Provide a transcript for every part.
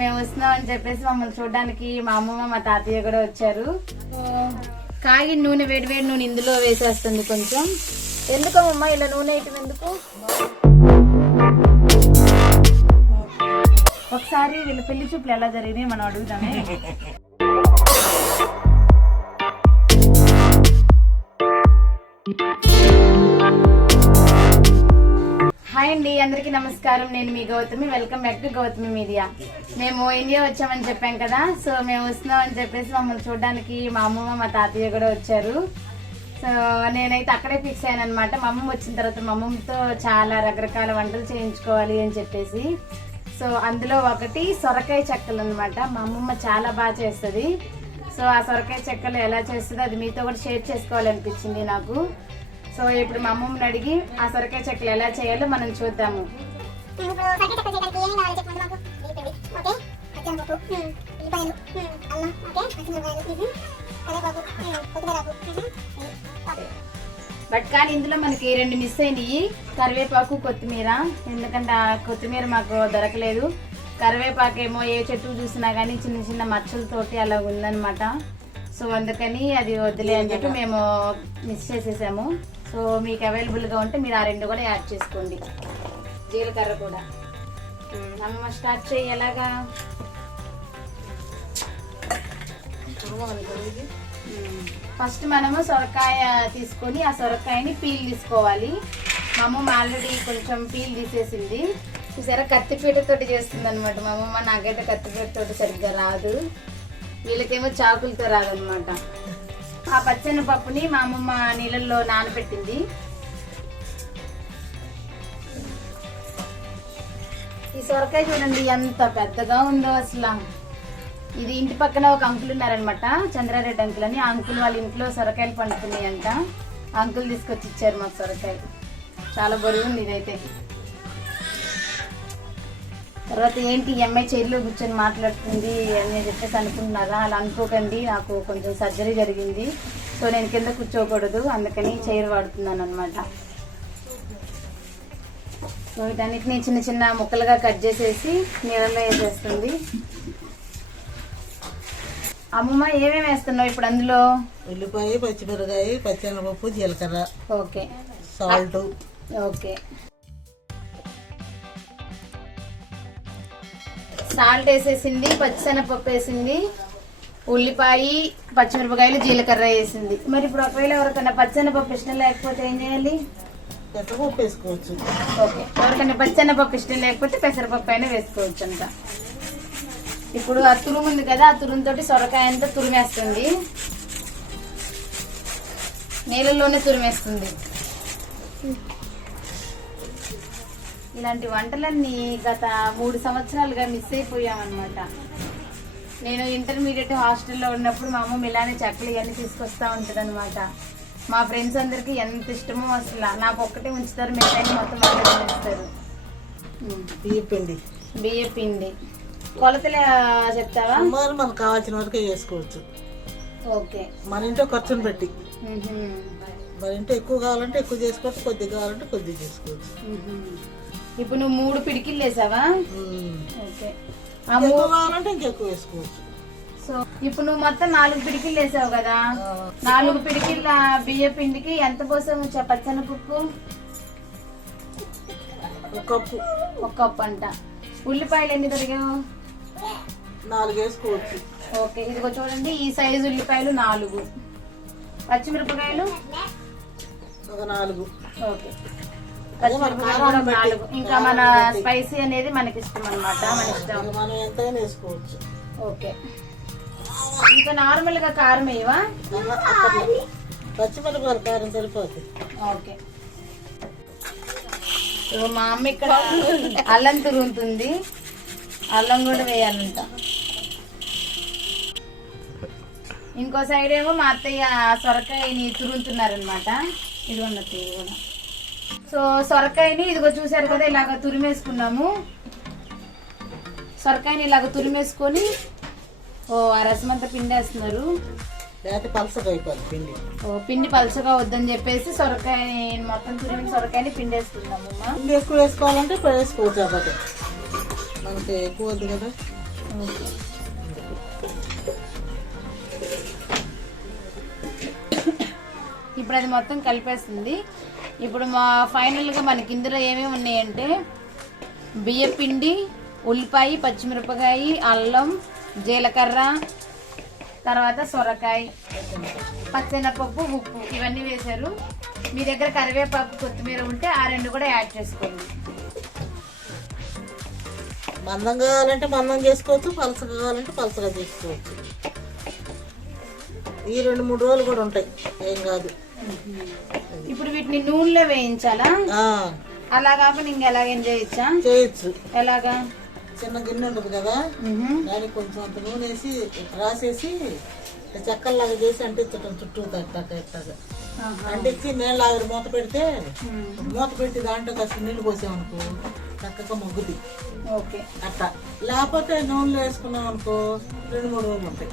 మేము వస్తున్నాం అని చెప్పేసి మమ్మల్ని చూడడానికి మా అమ్మమ్మ మా తాతయ్య కూడా వచ్చారు. కాగిన నూనె వేడి నూనె ఇందులో వేసేస్తుంది కొంచెం. ఎందుకమ్మా ఇలా నూనె వేయటం ఎందుకు? ఒకసారి వీళ్ళ పెళ్లి చూపులు ఎలా జరిగినాయి మనం అడుగుదామే. హాయ్ అండి, అందరికీ నమస్కారం. నేను మీ Gautami. Welcome back to Gautami media. మేము ఇండియా వచ్చామని చెప్పాం కదా, సో మేము వస్తున్నాం అని చెప్పేసి మమ్మల్ని చూడడానికి మా అమ్మమ్మ మా తాతయ్య కూడా వచ్చారు. సో నేనైతే అక్కడే ఫిక్స్ అయ్యాను అనమాట. మా అమ్మమ్మ వచ్చిన తర్వాత మా అమ్మమ్మతో చాలా రకరకాల వంటలు చేయించుకోవాలి అని చెప్పేసి. సో అందులో ఒకటి సొరకాయ చెక్కలు అనమాట. మా అమ్మమ్మ చాలా బాగా చేస్తుంది. సో ఆ సొరకాయ చెక్కలు ఎలా చేస్తుందో అది మీతో కూడా షేర్ చేసుకోవాలనిపించింది నాకు. సో ఇప్పుడు మా అమ్మమ్మని అడిగి ఆ సొరకాయ చెక్కలు ఎలా చేయాలో మనం చూద్దాము. బట్ కానీ ఇందులో మనకి రెండు మిస్ అయినాయి, కరివేపాకు కొత్తిమీర. ఎందుకంటే ఆ కొత్తిమీర మాకు దొరకలేదు. కరివేపాకు ఏమో ఏ చెట్టు చూసినా కానీ చిన్న చిన్న మచ్చలతోటి అలా ఉందన్నమాట. సో అందుకని అది వదిలే అని చెప్పి మేము మిస్ చేసేసాము. సో మీకు అవైలబుల్గా ఉంటే మీరు ఆ రెండు కూడా యాడ్ చేసుకోండి. జీలకర్ర కూడా. అమ్మ స్టార్ట్ చేయి. ఎలాగా? ఫస్ట్ మనము సొరకాయ తీసుకొని ఆ సొరకాయని పీల్ తీసుకోవాలి. మా అమ్మమ్మ ఆల్రెడీ కొంచెం పీల్ తీసేసింది. చూసారా, కత్తిపీటతోటి చేస్తుంది అనమాట మా అమ్మమ్మ. నాకైతే కత్తిపీటతోటి సరిగ్గా రాదు, వీళ్ళకేమో చాకులతో రాదనమాట. ఆ పచ్చని పప్పుని మా అమ్మమ్మ నీళ్ళల్లో నానబెట్టింది. ఈ సొరకాయ చూడండి ఎంత పెద్దగా ఉందో అసలు. ఇది ఇంటి పక్కన ఒక అంకుల్ ఉన్నారనమాట, చంద్రారెడ్డి అంకుల్ అని. ఆ అంకుల్ వాళ్ళ ఇంట్లో సొరకాయలు పండుతున్నాయంట. అంకుల్ తీసుకొచ్చి ఇచ్చారు మాకు సొరకాయ. చాలా బరువుంది ఇదైతే. తర్వాత ఏంటి ఈ అమ్మాయి చైర్లో కూర్చొని మాట్లాడుతుంది అని చెప్పేసి అనుకుంటున్నారా? అలా అనుకోకండి, నాకు కొంచెం సర్జరీ జరిగింది. సో నేను కింద కూర్చోకూడదు, అందుకని చైర్ వాడుతున్నాను అనమాట. సో వీటన్నిటిని చిన్న చిన్న ముక్కలుగా కట్ చేసేసి నీళ్ళలో వేసేస్తుంది. అమ్మమ్మ ఏమేమి వేస్తున్నావు ఇప్పుడు అందులో? ఉల్లిపాయ, పచ్చిమిరకాయ, పచ్చెనపప్పు, జీలకర్ర, ఓకే, సాల్ట్. ఓకే, సాల్ట్ వేసేసింది, పచ్చిశనగపప్పు వేసింది, ఉల్లిపాయ, పచ్చిమిరపకాయలు, జీలకర్ర వేసింది. మరి ఇప్పుడు ఒకవేళ ఎవరికైనా పచ్చిశనగపప్పు ఇష్టం లేకపోతే ఏం చేయాలి? పెసరపప్పు వేసుకోవచ్చు. ఓకే, ఎవరికైనా పచ్చిశనగపప్పు ఇష్టం లేకపోతే పెసరపప్పు అయినా వేసుకోవచ్చు అంట. ఇప్పుడు ఆ తురుము ఉంది కదా, ఆ తురుముతోటి సొరకాయ అంతా తురిమేస్తుంది, నీళ్ళల్లోనే తురిమేస్తుంది. ఇలాంటి వంటలన్నీ గత 3 సంవత్సరాలుగా మిస్ అయిపోయామన్నమాట. నేను ఇంటర్మీడియట్ హాస్టల్లో ఉన్నప్పుడు మా అమ్మ ఇలానే చెక్కలు ఇవన్నీ తీసుకొస్తా ఉంటుంది అనమాట. మా ఫ్రెండ్స్ అందరికి ఎంత ఇష్టమో అసలు. నాకు ఒక్కటే ఉంచుతారు, మిగతా మొత్తం వాళ్ళు ఇస్తారు. బియ్య పిండి కొలతలే చెప్తావా? మనకు కావాల్సిన వరకే చేసుకోవచ్చు. ఓకే, మన ఇంట్లో ఖర్చును బట్టి. మన ఇంట్లో ఎక్కువ కావాలంటే ఎక్కువ చేసుకోవచ్చు, కొద్దిగా కావాలంటే కొద్దిగా చేసుకోవచ్చు. ఇప్పుడు నువ్వు 3 పిడికిళ్ళు వేసావా? ఓకే, కావాలంటే ఇంకెక్కువ వేసుకోవచ్చు. సో ఇప్పుడు నువ్వు మొత్తం 4 పిడికిళ్ళు వేసావు కదా, 4 పిడికిళ్ళ బియ్య పిండికి ఎంత పోసావు? పచ్చనపప్పు ఒక కప్పు అంట. ఉల్లిపాయలు ఎన్ని దొరికావు? 4 వేసుకోవచ్చు. ఓకే, ఇదిగో చూడండి, ఈ సైజు ఉల్లిపాయలు 4. పచ్చిమిరపకాయలు ఒక 4. ఓకే, పచ్చిమిరపకాయలు 4. ఇంకా మన స్పైసీ అనేది మనకి ఇష్టం అనమాట, మన ఇష్టం, మనం ఎంతైనా వేసుకోవచ్చు. ఓకే, ఇంకా నార్మల్ గా కారం వేయవా? పచ్చిమిరపకాయలు కారం సరిపోతుంది. ఓకే, మా అమ్మ ఇక్కడ అల్లం తురుగుతుంది, అల్లం కూడా వేయాలంట. ఇంకో సైడ్ ఏమో మా అత్తయ్య సొరకాయని తురుగుతున్నారనమాట. ఇదిగోండి అత్తయ్య కూడా. సో సొరకాయని ఇదిగో చూసారు కదా, ఇలాగ తురిమేసుకున్నాము. సొరకాయని ఇలాగ తురిమేసుకొని ఆ రసం అంతా పిండేస్తున్నారు. పిండి పలసగా వద్దని చెప్పేసి సొరకాయ మొత్తం తురిమిన సొరకాయని పిండేసుకున్నాము. ఎక్కువ వేసుకోవాలంటే వేసుకోవచ్చు, మనకి ఎక్కువ వద్దు కదా. ఇప్పుడు అది మొత్తం కలిపేస్తుంది. ఇప్పుడు మా ఫైనల్గా మనకి ఇందులో ఏమేమి ఉన్నాయంటే బియ్యపిండి, ఉల్లిపాయ, పచ్చిమిరపకాయ, అల్లం, జీలకర్ర, తర్వాత సొరకాయ, పచ్చెనపప్పు, ఉప్పు ఇవన్నీ వేశారు. మీ దగ్గర కరివేపాకు, కొత్తిమీర ఉంటే ఆ రెండు కూడా యాడ్ చేసుకోండి. మందం కావాలంటే మందం చేసుకోవచ్చు, పలసగా కావాలంటే పలసగా చేసుకోవచ్చు. ఈ 2-3 రోజులు కూడా ఉంటాయి, ఏం కాదు. ఇప్పుడు వీటిని నూనెలో వేయించాలా? అలా కాకుండా ఇంకా ఎలాగేం చేయొచ్చా? చేయొచ్చు. ఎలాగా? చిన్న గిన్నె ఉంటుంది కదా, దానికి కొంచెం అంత నూనె వేసి రాసేసి చెక్కల్లాగా చేసి అంటించటం చుట్టూ ఎట్టగా అంటించి నీళ్ళ ఆవిరి మూత పెడితే, మూత పెట్టి దాంట్లో కాస్త నీళ్ళు పోసామనుకో చక్కగా మొగ్గుది. ఓకే, అట్లా. లేకపోతే నూనెలో వేసుకున్నాం అనుకో 2-3 రోజులు ఉంటాయి.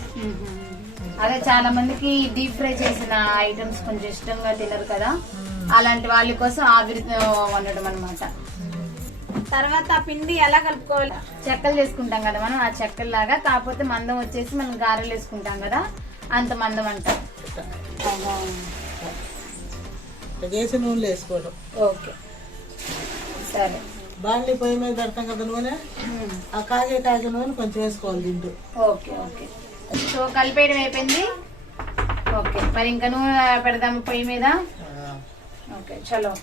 అదే చాలా మందికి డీప్ ఫ్రై చేసిన ఐటమ్స్ కొంచెం ఇష్టంగా తినరు కదా, అలాంటి వాళ్ళ కోసం ఆవిరి వండడం అన్నమాట. తర్వాత ఆ పిండి ఎలా కలుపుకోవాలి? చెక్కలు చేసుకుంటాం కదా మనం, ఆ చెక్కల్లాగా, కాకపోతే మందం వచ్చేసి మనం గారెలు వేసుకుంటాం కదా అంత మందం అంటాం. వేసి నూనెలో వేసుకోవడం. ఓకే, సరే. బాండ్లీ పొయ్యి మీద పెడతాం కదా నూనె, ఆ కాగే నూనె కొంచెం వేసుకోవాలి దీంట్లో. Okay okay. సో కలిపేయడం అయిపోయింది. ఓకే, మరి ఇంకా నూనె పెడదాము పొయ్యి మీద. ఓకే, చలో.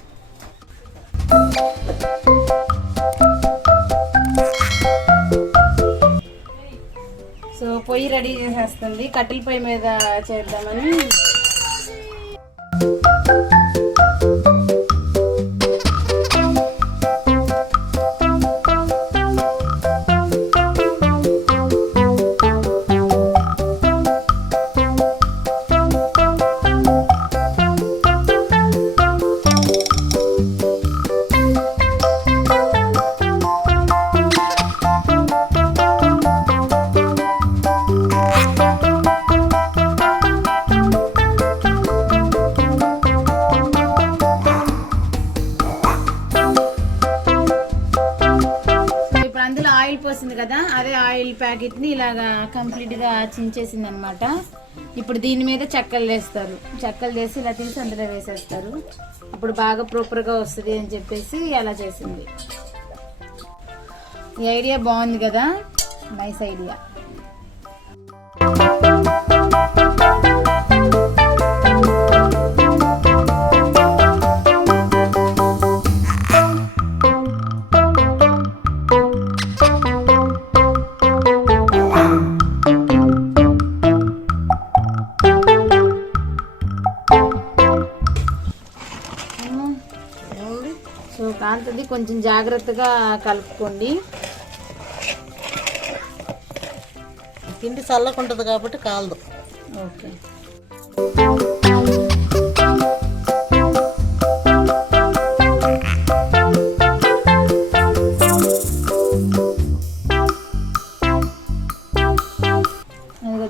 సో పొయ్యి రెడీ చేసేస్తుంది, కట్టెల పొయ్యి మీద చేద్దామని. పోసింది కదా, అదే ఆయిల్ ప్యాకెట్ ని ఇలాగా కంప్లీట్ గా చించేసింది అనమాట. ఇప్పుడు దీని మీద చెక్కలు వేస్తారు, చెక్కలు చేసి ఇలా తీసి అందులో వేసేస్తారు. ఇప్పుడు బాగా ప్రాపర్ గా వస్తుంది అని చెప్పేసి అలా చేసింది. ఈ ఐడియా బాగుంది కదా, నైస్ ఐడియా. సో కాంతది కొంచెం జాగ్రత్తగా కలుపుకోండి. పిండి చల్లకుంటుంది కాబట్టి కాలదు. ఓకే,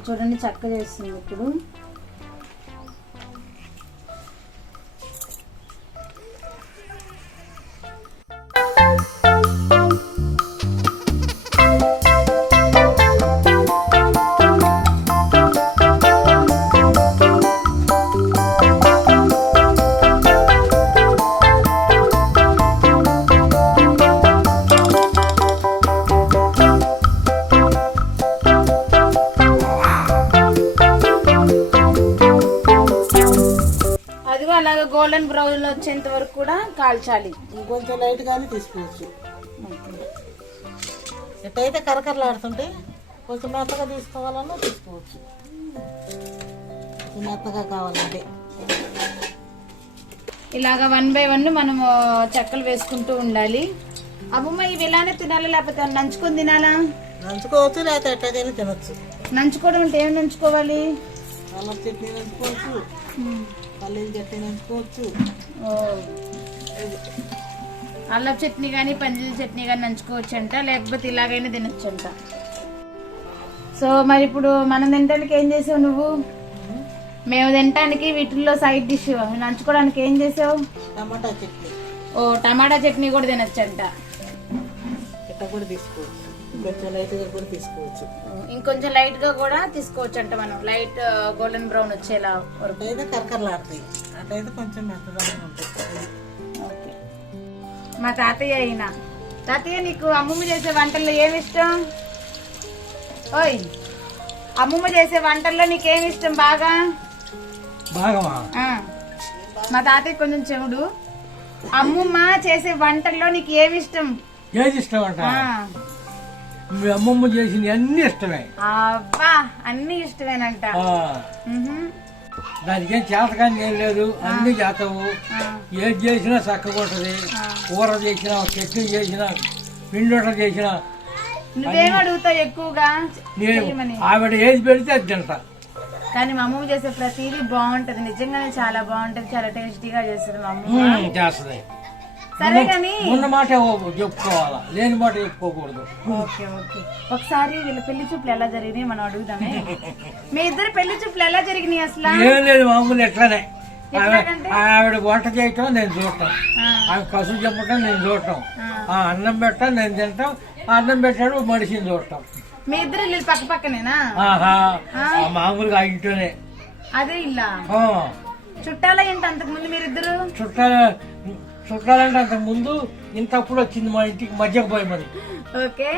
చూడండి చక్క చేస్తుంది ఇప్పుడు. అలాగే గోల్డెన్ బ్రౌన్ వచ్చేంత వరకు కూడా కాల్చాలి. ఇంకొంచెం లైట్ గానే తీసుకోవచ్చు. ఎట్టయితే కరకరలాడుతుంటే కొంచెం మెత్తగా తీసుకోవాలన్నా తీసుకోవచ్చు, మెత్తగా కావాలంటే. ఇలాగా 1 by 1 మనము చెక్కలు వేసుకుంటూ ఉండాలి. అమ్మమ్మ ఇవి ఇలానే తినాలా లేకపోతే నంచుకొని తినాలా? నంచుకోవచ్చు, లేకపోతే ఎట్టయినా తినొచ్చు. నంచుకోవడం అంటే ఏం నంచుకోవాలి? అల్లం చట్నీ నంచుకోవచ్చు, పల్లీల చట్నీ నంచుకోవచ్చు. అల్లం చట్నీ కానీ పల్లీల చట్నీ కానీ నంచుకోవచ్చు అంట, లేకపోతే ఇలాగైనా తినొచ్చు అంట. సో మరి ఇప్పుడు మనం తినడానికి ఏం చేసావు నువ్వు? మేము తినడానికి వీటిల్లో సైడ్ డిష్ నంచుకోవడానికి ఏం చేసావు? టమాటా చట్నీ. ఓ, టమాటా చట్నీ కూడా తినొచ్చు అంట. ఇట్లా కూడా తీసుకోవచ్చు. కొంచెం లైట్ గా కూడా తీసుకోవచ్చు. ఇంకొంచెం లైట్ గా కూడా తీసుకోవచ్చు అంట మనం, లైట్ గోల్డెన్ బ్రౌన్ వచ్చేలా వరకు. అయితే కరకరలాడతాయి, అట్లయితే కొంచెం మెత్తగా ఉంటాయి. ఓకే. మా తాతయ్య అయినా, తాతయ్య నీకు అమ్మమ్మ చేసే వంటల్లో ఏమి ఇష్టం? ఓయ్, అమ్మమ్మ చేసే వంటల్లో నీకేమి ఇష్టం బాగా? మా తాతయ్య కొంచెం చెవుడు. అమ్మమ్మ చేసే వంటల్లో నీకు ఏమి ఇష్టం? ఏది ఇష్టం అంట? మీ అమ్మమ్మ చేసింది అన్ని ఇష్టమే. అబ్బా, అన్ని ఇష్టమేనంట. దానికి ఏం చేతకాని ఏం లేదు, అన్ని చేతవు. ఏది చేసినా చక్కగా ఉంటది. కూర చేసినా, చట్నీ చేసినా, పిండి వంట చేసినా. నువ్వేం అడుగుతావు ఎక్కువగా? నేను ఆవిడ ఏది పెడితే అది తింటా. కానీ మా అమ్మమ్మ చేసే ప్రతిదీ బాగుంటది, నిజంగానే చాలా బాగుంటది, చాలా టేస్టీగా చేస్తుంది మా అమ్మమ్మ. చేస్తుంది. సరే కానీ ఉన్న మాట చెప్పుకోవాలా, లేని మాట చెప్పుకోకూడదు. Okay okay. ఒకసారి వీళ్ళ పెళ్లి చూపులు ఎలా జరిగినాయి మనం అడుగుదామే. మీ ఇద్దరు పెళ్లి చూపులు ఎలా జరిగినాయి అసలు? ఏం లేదు, మామూలు ఎట్లానే. ఆవిడ వంట చేయటం నేను చూడటం, ఆమె కసులు చెప్పటం నేను చూడటం, అన్నం పెట్టడం నేను తింటాం, అన్నం పెట్టాడు మనిషిని చూడటం. మీ ఇద్దరు ఇల్లు పక్క పక్కనేనా? మామూలుగా ఇంట్లోనే. అదే ఇల్లా? చుట్టాల ఏంటి అంతకు ముందు మీరిద్దరు? చుట్టాలంటే అంతకు ముందు ఇంతప్పుడు వచ్చింది మా ఇంటికి మధ్యకు పోయి మరి. ఓకే.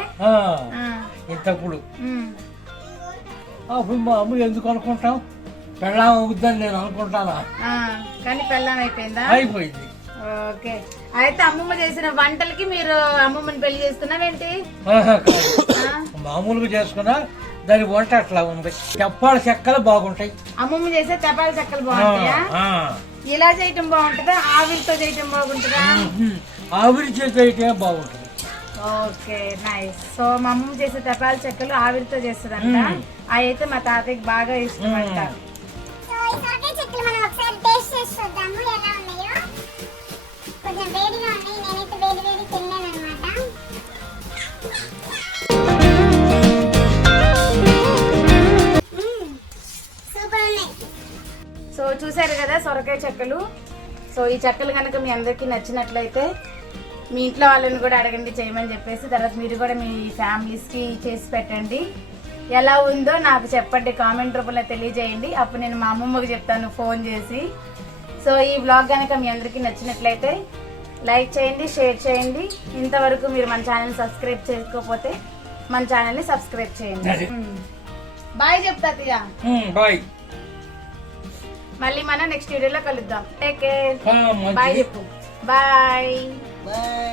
ఇంతప్పుడు అప్పుడు మా అమ్మ ఎందుకు అనుకుంటాం, పెళ్ళాం అవుద్దని నేను అనుకుంటానా, కానీ పెళ్ళాం అయిపోయిందా? అయిపోయింది. ఓకే. అయితే అమ్మమ్మ చేసిన వంటలకి మీరు అమ్మమ్మని పెళ్లి చేసుకున్నావేంటి? మామూలుగా చేసుకున్నా, దాని వంట అట్లా ఉంది. చెప్పాల చెక్కలు బాగుంటాయి. అమ్మమ్మ చేసే తెపాల చెక్కలు బాగుంటాయా? ఇలా చేయటం బాగుంటుందా, ఆవిరితో చేయటం బాగుంటుందా? ఆవిరి చేయటం బాగుంటుంది. Okay, nice. సో మా అమ్మమ్మ చేసే తెపాల చెక్కలు ఆవిరితో చేస్తుందంట, అవి అయితే మా తాతయ్యకి బాగా ఇష్టం అంట. సో చూసారు కదా సొరకాయ చెక్కలు. సో ఈ చెక్కలు కనుక మీ అందరికీ నచ్చినట్లయితే మీ ఇంట్లో వాళ్ళని కూడా అడగండి చేయమని చెప్పేసి, తర్వాత మీరు కూడా మీ ఫ్యామిలీస్కి చేసి పెట్టండి. ఎలా ఉందో నాకు చెప్పండి, కామెంట్ రూపంలో తెలియజేయండి. అప్పుడు నేను మా అమ్మమ్మకి చెప్తాను ఫోన్ చేసి. సో ఈ వ్లాగ్ కనుక మీ అందరికీ నచ్చినట్లయితే లైక్ చేయండి, షేర్ చేయండి. ఇంతవరకు మీరు మన ఛానల్ సబ్స్క్రైబ్ చేసుకోకపోతే మన ఛానల్ని సబ్స్క్రైబ్ చేయండి. బాయ్ చెప్తా తియా. బాయ్. మళ్ళీ మనం నెక్స్ట్ వీడియోలో కలుద్దాం. Take care. మంచిది. బాయ్ చెప్పు. బాయ్. బాయ్.